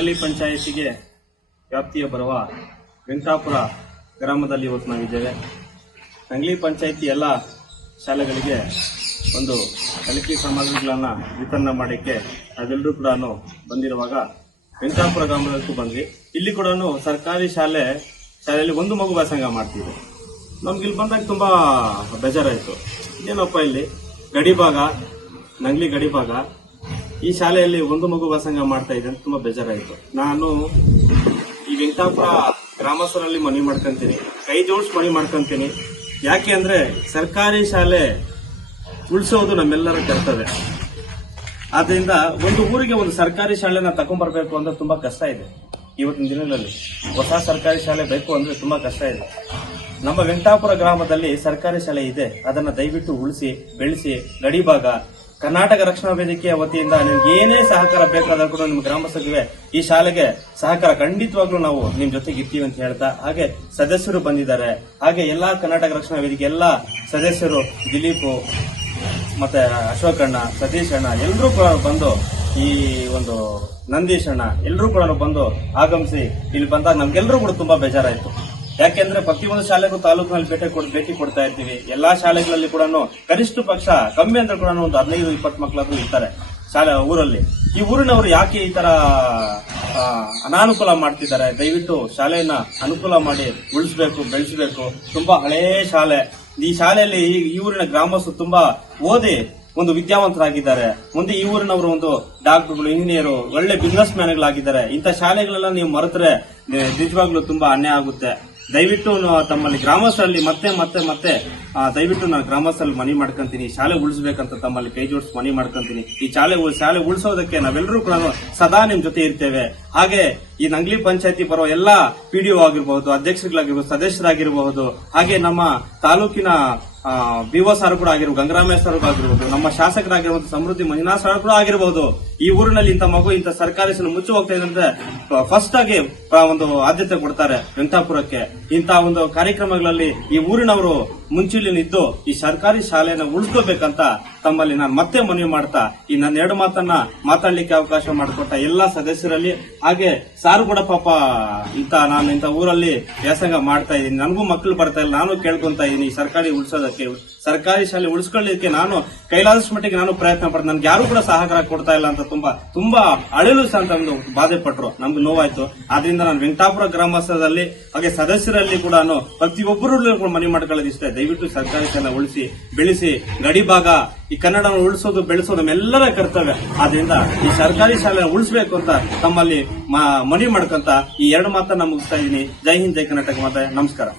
ನಂಗಲಿ ಪಂಚಾಯಿತಿಗೆ ವ್ಯಾಪ್ತಿಯ ಬರುವ ವೆಂಕಟಾಪುರ ಗ್ರಾಮದಲ್ಲಿ ಇವತ್ತು ನಾವಿದ್ದೇವೆ. ನಂಗಲಿ ಪಂಚಾಯಿತಿ ಎಲ್ಲ ಶಾಲೆಗಳಿಗೆ ಒಂದು ಕಲಿಕೆ ಸಾಮಗ್ರಿಗಳನ್ನು ವಿತರಣೆ ಮಾಡೋಕ್ಕೆ ನಾವೆಲ್ಲರೂ ಕೂಡ ಬಂದಿರುವಾಗ ವೆಂಕಟಾಪುರ ಗ್ರಾಮದಕ್ಕೂ ಬಂದ್ವಿ. ಇಲ್ಲಿ ಕೂಡ ಸರ್ಕಾರಿ ಶಾಲೆಯಲ್ಲಿ ಒಂದು ಮಗು ವ್ಯಾಸಂಗ ಮಾಡ್ತಿದ್ವಿ. ನಮ್ಗೆ ಇಲ್ಲಿ ಬಂದಾಗ ತುಂಬಾ ಬೇಜಾರಾಯಿತು. ಏನಪ್ಪ ಇಲ್ಲಿ ಗಡಿಭಾಗ, ನಂಗ್ಲಿ ಗಡಿಭಾಗ, ಈ ಶಾಲೆಯಲ್ಲಿ ಒಂದು ಮಗು ವ್ಯಾಸಂಗ ಮಾಡ್ತಾ ಇದೆ ಅಂತ ತುಂಬಾ ಬೇಜಾರಾಯಿತು. ನಾನು ಈ ವೆಂಕಟಾಪುರ ಗ್ರಾಮಸ್ಥರಲ್ಲಿ ಮನವಿ ಮಾಡ್ಕೊಂತೀನಿ, ಕೈ ಜೋಡಿಸಿ ಮನವಿ ಮಾಡ್ಕೊಂತೀನಿ. ಯಾಕೆ ಅಂದ್ರೆ ಸರ್ಕಾರಿ ಶಾಲೆ ಉಳಿಸೋದು ನಮ್ಮೆಲ್ಲರ ಕರ್ತವ್ಯ. ಆದ್ರಿಂದ ಒಂದು ಊರಿಗೆ ಒಂದು ಸರ್ಕಾರಿ ಶಾಲೆನ ತಗೊಂಡ್ಬರ್ಬೇಕು ಅಂದ್ರೆ ತುಂಬಾ ಕಷ್ಟ ಇದೆ. ಇವತ್ತಿನ ದಿನಗಳಲ್ಲಿ ಹೊಸ ಸರ್ಕಾರಿ ಶಾಲೆ ಬೇಕು ಅಂದ್ರೆ ತುಂಬಾ ಕಷ್ಟ ಇದೆ. ನಮ್ಮ ವೆಂಕಟಾಪುರ ಗ್ರಾಮದಲ್ಲಿ ಸರ್ಕಾರಿ ಶಾಲೆ ಇದೆ, ಅದನ್ನ ದಯವಿಟ್ಟು ಉಳಿಸಿ ಬೆಳೆಸಿ. ಗಡಿಭಾಗ ಕರ್ನಾಟಕ ರಕ್ಷಣಾ ವೇದಿಕೆಯ ವತಿಯಿಂದ ನಿಮ್ಗೆ ಏನೇ ಸಹಕಾರ ಬೇಕಾದ್ರೂ ಕೂಡ ನಿಮ್ಮ ಗ್ರಾಮಸ್ಥರಿಗೆ ಈ ಶಾಲೆಗೆ ಸಹಕಾರ ಖಂಡಿತವಾಗ್ಲೂ ನಾವು ನಿಮ್ ಜೊತೆಗೆ ಇರ್ತೀವಿ ಅಂತ ಹೇಳ್ತಾ, ಹಾಗೆ ಸದಸ್ಯರು ಬಂದಿದ್ದಾರೆ. ಹಾಗೆ ಎಲ್ಲಾ ಕರ್ನಾಟಕ ರಕ್ಷಣಾ ವೇದಿಕೆ ಎಲ್ಲಾ ಸದಸ್ಯರು, ದಿಲೀಪ್ ಮತ್ತೆ ಅಶೋಕಣ್ಣ, ಸತೀಶ್ ಅಣ್ಣ ಎಲ್ಲರೂ ಕೂಡ ಬಂದು, ಈ ಒಂದು ನಂದೀಶ್ ಅಣ್ಣ ಎಲ್ಲರೂ ಕೂಡ ಬಂದು ಆಗಮಿಸಿ ಇಲ್ಲಿ ಬಂದಾಗ ನಮ್ಗೆಲ್ಲರೂ ಕೂಡ ತುಂಬಾ ಬೇಜಾರಾಯ್ತು. ಯಾಕೆಂದ್ರೆ ಪ್ರತಿಯೊಂದು ಶಾಲೆಗೂ ತಾಲೂಕಿನಲ್ಲಿ ಭೇಟಿ ಕೊಡ್ತಾ ಇರ್ತೀವಿ. ಎಲ್ಲಾ ಶಾಲೆಗಳಲ್ಲಿ ಕೂಡ ಕನಿಷ್ಠ ಪಕ್ಷ ಕಮ್ಮಿ ಅಂದ್ರೆ ಕೂಡ ಒಂದು 15-20 ಮಕ್ಕಳಾದ್ರೂ ಇರ್ತಾರೆ ಶಾಲೆ ಊರಲ್ಲಿ. ಈ ಊರಿನವರು ಯಾಕೆ ಈ ತರ ಅನಾನುಕೂಲ ಮಾಡ್ತಿದ್ದಾರೆ? ದಯವಿಟ್ಟು ಶಾಲೆಯನ್ನ ಅನುಕೂಲ ಮಾಡಿ ಉಳಿಸಬೇಕು, ಬೆಳೆಸಬೇಕು. ತುಂಬಾ ಹಳೇ ಶಾಲೆ. ಈ ಶಾಲೆಯಲ್ಲಿ ಈ ಊರಿನ ಗ್ರಾಮಸ್ಥರು ತುಂಬಾ ಓದಿ ಒಂದು ವಿದ್ಯಾವಂತರಾಗಿದ್ದಾರೆ. ಮುಂದೆ ಈ ಊರಿನವರು ಒಂದು ಡಾಕ್ಟರ್ಗಳು, ಇಂಜಿನಿಯರು, ಒಳ್ಳೆ ಬಿಸ್ನೆಸ್ ಮ್ಯಾನ್ಗಳಾಗಿದ್ದಾರೆ. ಇಂಥ ಶಾಲೆಗಳೆಲ್ಲ ನೀವು ಮರೆತರೆ ನಿಜವಾಗ್ಲೂ ತುಂಬಾ ಅನ್ಯಾಯ ಆಗುತ್ತೆ. ದಯವಿಟ್ಟು ತಮ್ಮಲ್ಲಿ ಗ್ರಾಮಸ್ಥರಲ್ಲಿ ಮತ್ತೆ ದಯವಿಟ್ಟು ನಾನು ಗ್ರಾಮಸ್ಥರಲ್ಲಿ ಮನವಿ ಮಾಡ್ಕೊಂತೀನಿ, ಶಾಲೆ ಉಳಿಸಬೇಕಂತ ತಮ್ಮಲ್ಲಿ ಕೈ ಜೋಡಿಸಿ ಮನವಿ ಮಾಡ್ಕೊಂತೀನಿ. ಈ ಶಾಲೆ ಉಳಿಸೋದಕ್ಕೆ ನಾವೆಲ್ಲರೂ ಕೂಡ ಸದಾ ನಿಮ್ ಜೊತೆ ಇರ್ತೇವೆ. ಹಾಗೆ ಈ ನಂಗ್ಲಿ ಪಂಚಾಯತಿ ಬರೋ ಎಲ್ಲಾ ಪಿಡಿಒ ಆಗಿರಬಹುದು, ಅಧ್ಯಕ್ಷರುಗಳಾಗಿರಬಹುದು, ಸದಸ್ಯರಾಗಿರಬಹುದು, ಹಾಗೆ ನಮ್ಮ ತಾಲೂಕಿನ ಬಿಒ ಸಾರು ಕೂಡ ಆಗಿರ್ಬೋದು, ಗಂಗರಾಮೇಶ್ ಸಾರು ಆಗಿರ್ಬೋದು, ನಮ್ಮ ಶಾಸಕರಾಗಿರ್ಬೋದು, ಸಮೃದ್ಧಿ ಮಂಜುನಾಥ್ ಸಾರು ಕೂಡ ಆಗಿರಬಹುದು. ಈ ಊರಿನಲ್ಲಿ ಇಂಥ ಮಗು ಇಂಥ ಸರ್ಕಾರಿ ಶಾಲೆ ಮುಚ್ಚಿ ಹೋಗ್ತಾ ಇದೆ ಅಂದ್ರೆ ಫಸ್ಟ್ ಆಗಿ ಒಂದು ಆದ್ಯತೆ ಕೊಡ್ತಾರೆ ವೆಂಕಟಾಪುರಕ್ಕೆ. ಇಂತಹ ಒಂದು ಕಾರ್ಯಕ್ರಮಗಳಲ್ಲಿ ಈ ಊರಿನವರು ಮುಂಚೂಣಿಯಲ್ಲಿದ್ದು ಈ ಸರ್ಕಾರಿ ಶಾಲೆಯನ್ನು ಉಳಿಸ್ಕೋಬೇಕಂತ ತಮ್ಮಲ್ಲಿ ನಾನು ಮತ್ತೆ ಮನವಿ ಮಾಡ್ತಾ ಈ ನನ್ನ 2 ಮಾತನ್ನ ಮಾತಾಡ್ಲಿಕ್ಕೆ ಅವಕಾಶ ಮಾಡಿಕೊಟ್ಟ ಎಲ್ಲಾ ಸದಸ್ಯರಲ್ಲಿ, ಹಾಗೆ ಸಾರು ಕೂಡ ಪಾಪ ನಾನು ಇಂಥ ಊರಲ್ಲಿ ವ್ಯಾಸಂಗ ಮಾಡ್ತಾ ಇದ್ದೀನಿ, ನನಗೂ ಮಕ್ಕಳು ಬರ್ತಾ ಇಲ್ಲ, ನಾನು ಕೇಳ್ಕೊಂತ ಇದ್ದೀನಿ ಸರ್ಕಾರಿ ಉಳಿಸೋದಕ್ಕೆ, ಸರ್ಕಾರಿ ಶಾಲೆ ಉಳಿಸ್ಕೊಳ್ಳಿಕ್ಕೆ ನಾನು ಕೈಲಾದಷ್ಟು ಮಟ್ಟಿಗೆ ನಾನು ಪ್ರಯತ್ನ ಪಡ್ತೀನಿ. ನನ್ಗೆ ಯಾರು ಕೂಡ ಸಹಕಾರ ಕೊಡ್ತಾ ಇಲ್ಲ ಅಂತ ತುಂಬಾ ಅಳಲು ಅಂತ ಒಂದು ಬಾಧೆ ಪಟ್ರು, ನಮ್ಗೆ ನೋವಾಯ್ತು. ಆದ್ರಿಂದ ನಾನು ವೆಂಕಟಾಪುರ ಗ್ರಾಮಸ್ಥರಲ್ಲಿ ಹಾಗೆ ಸದಸ್ಯರಲ್ಲಿ ಕೂಡ ಪ್ರತಿಯೊಬ್ಬರಲ್ಲೂ ಕೂಡ ಮನವಿ ಮಾಡ್ಕೊಳ್ಳೋದು ಇಷ್ಟ. ದಯವಿಟ್ಟು ಸರ್ಕಾರಿ ಶಾಲೆ ಉಳಿಸಿ ಬೆಳೆಸಿ. ಗಡಿಭಾಗ ಈ ಕನ್ನಡ ಉಳಿಸೋದು ಬೆಳೆಸೋದು ನಮ್ಮೆಲ್ಲರ ಕರ್ತವ್ಯ. ಆದ್ರಿಂದ ಈ ಸರ್ಕಾರಿ ಶಾಲೆ ಉಳಿಸಬೇಕು ಅಂತ ತಮ್ಮಲ್ಲಿ ಮನವಿ ಮಾಡ್ಕೊಂತ ಈ 2 ಮಾತನ್ನ ಮುಗಿಸ್ತಾ ಇದ್ದೀನಿ. ಜೈ ಹಿಂದ್, ಜೈ ಕರ್ನಾಟಕ ಮಾತೆ. ನಮಸ್ಕಾರ.